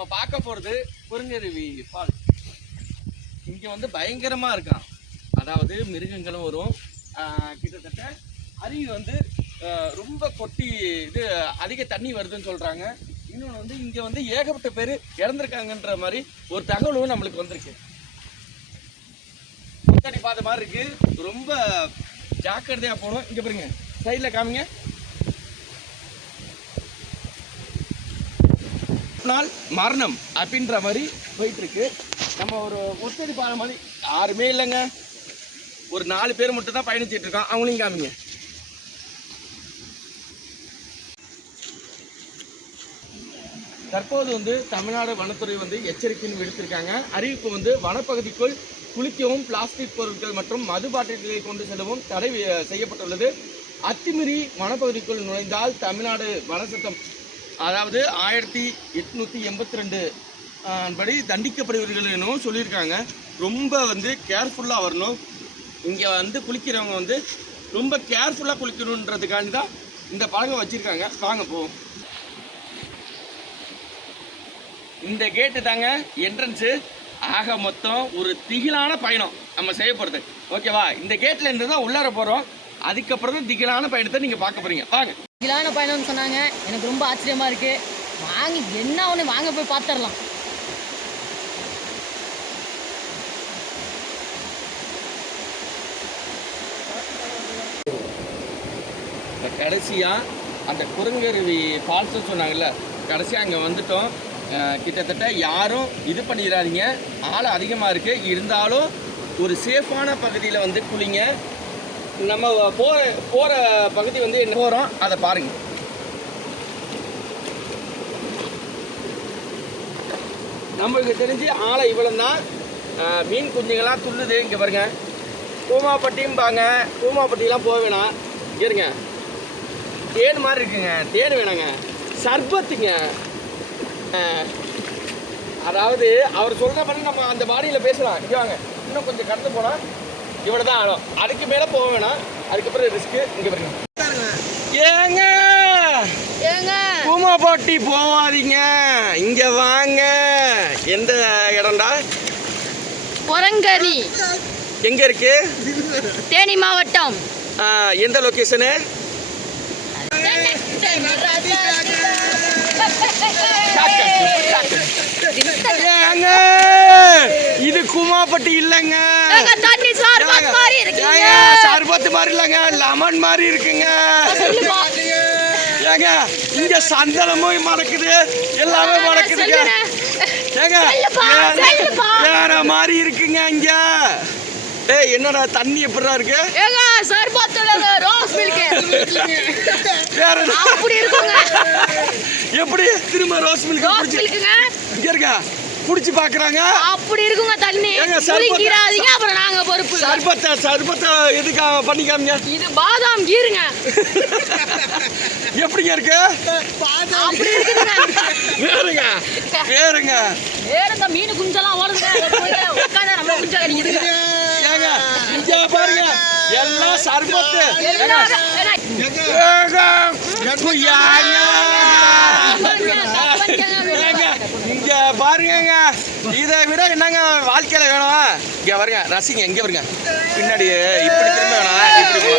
நம்ம பார்க்க போகிறது குறுங்கருவி ஃபால்ஸ். இங்கே வந்து பயங்கரமாக இருக்கான். அதாவது மிருகங்களும் வரும். கிட்டத்தட்ட அருவி வந்து ரொம்ப கொட்டி இது அதிக தண்ணி வருதுன்னு சொல்கிறாங்க இன்னொன்று வந்து இங்கே வந்து ஏகப்பட்ட பேர் இறந்துருக்காங்கன்ற மாதிரி ஒரு தகவலும் நம்மளுக்கு வந்திருக்கு. முன்னாடி பார்த்த மாதிரி இருக்குது ரொம்ப ஜாக்கிரதையாக போகணும். இங்கே பாருங்க. சைடில் காமிங்க. நாள் மரணம் அப்படின்ற மாதிரி போயிட்டு இருக்கு நம்ம ஒரு ஒத்தடி பாலம் மாதிரி யாருமே இல்லைங்க. ஒரு நாலு பேர் மட்டும் தான் பயணிச்சிட்டு இருக்கோம் அவங்களையும் காமிங்க. தற்போது வந்து தமிழ்நாடு வனத்துறை வந்து எச்சரிக்கைன்னு விடுத்திருக்காங்க. அறிவிப்பு வந்து வனப்பகுதிக்குள் குளிக்கவும் பிளாஸ்டிக் பொருட்கள் மற்றும் மது பாட்டில்களை கொண்டு செல்லவும் தடை செய்யப்பட்டுள்ளது. அத்துமீறி வனப்பகுதிக்குள் நுழைந்தால் தமிழ்நாடு வனச்சட்டம் அதாவது ஆயிரத்தி எட்நூற்றி எண்பத்தி ரெண்டு படி தண்டிக்கப்படுவீர்கள் எனவும் சொல்லியிருக்காங்க. ரொம்ப வந்து கேர்ஃபுல்லாக வரணும். இங்கே வந்து குளிக்கிறவங்க வந்து ரொம்ப கேர்ஃபுல்லாக குளிக்கணுன்றதுக்காண்டி தான் இந்த பழக்கம் வச்சுருக்காங்க. வாங்க போவோம். இந்த கேட்டு தாங்க என்ட்ரன்ஸு ஆக மொத்தம் ஒரு திகிலான பயணம் நம்ம செய்ய போகிறது ஓகேவா இந்த கேட்டில் இருந்து தான் உள்ளார போகிறோம் அதுக்கப்புறம் தான் திகிலான பயணத்தை நீங்கள் பார்க்க போகிறீங்க வாங்க. இலான பயணம்னு சொன்னாங்க. எனக்கு ரொம்ப ஆச்சரியமாக இருக்குது வாங்கி என்ன ஒன்று வாங்க போய் பார்த்துடலாம் கடைசியாக அந்த குரங்கருவி ஃபால்ஸ்னு சொன்னாங்கல்ல கடைசியாக அங்கே வந்துட்டோம். கிட்டத்தட்ட யாரும் இது பண்ணிடாதீங்க. ஆள் அதிகமாக இருக்குது இருந்தாலும் ஒரு சேஃபான பகுதியில் வந்து குளிங்க. நம்ம போகிற போகிற பகுதி வந்து என்ன? போகிறோம் அதை பாருங்கள் நம்மளுக்கு தெரிஞ்சு ஆளை இவ்வளோ தான் மீன் குஞ்சுங்களாம் துள்ளுது. இங்கே பாருங்க. கூமாப்பட்டியும்பாங்க கூமாப்பட்டிலாம் போக வேணாம். இருங்க. தேன் மாதிரி இருக்குங்க. தேன் வேணாங்க. சர்பத்துங்க. அதாவது அவர் சொல்கிற மாதிரி நம்ம அந்த பாடியில் பேசலாம். இங்கே வாங்க. இன்னும் கொஞ்சம் கடந்து போனால் இவ்வளோ தான் ஆடும் அதுக்கு மேலே போக வேணாம். அதுக்கப்புறம் ரிஸ்க்கு இங்கே பாருங்க. ஏங்க! ஏங்க! கூமாப்பட்டி போவாதீங்க. இங்க வாங்க. எந்த இடம்டா? குரங்கரி எங்க இருக்கு? தேனி மாவட்டம். எந்த லொகேஷனு இது கூமாப்பட்டி இல்லைங்க சர்பத்து மாதிரி இல்லைங்க லெமன் மாதிரி இருக்குங்க. ஏங்க இங்க சந்தனமும் மணக்குது எல்லாமே மணக்குதுங்க. சொல்லுண்ணே. ஏங்க வேற- மாதிரி இருக்குங்க இங்க. ஏய் என்னடா தண்ணி எப்படிடா இருக்கு? ஏங்க சர்பத்துல ரோஸ் மில்க். வேற? அப்படி இருக்குங்க. எப்படி திரும்ப ரோஸ் மில்க் ரோஸ் குடிச்சு மில்க்குங்க. இங்க இருக்க குடிச்சு பாக்குறாங்க. அப்படி இருக்குங்க தண்ணி. குளிக்கிறாதீங்க அப்புறம் நாங்க பொறுப்பு. சர்பத்தை சர்பத்தை எதுக்கா பண்ணிக்காமங்க? இது பாதாம் கீருங்க. எப்படிங்க இருக்கு? அப்படி இருக்குதுங்க. வேறுங்க. வேறுங்க. வேற இந்த மீன் குஞ்செல்லாம் ஓடுதுங்க. உட்காந்து நம்ம குஞ்சா கடிக்குதுங்க. ஏங்க இங்க பாருங்க. எல்லாம் சர்பத்து. ஏங்க, பாருங்க. இதை விட என்னங்க வாழ்க்கையில வேணும்? இங்க வருங்க ரசிங்க எங்க வருங்க பின்னாடி இப்படி திரும்ப வேணாம் இப்படி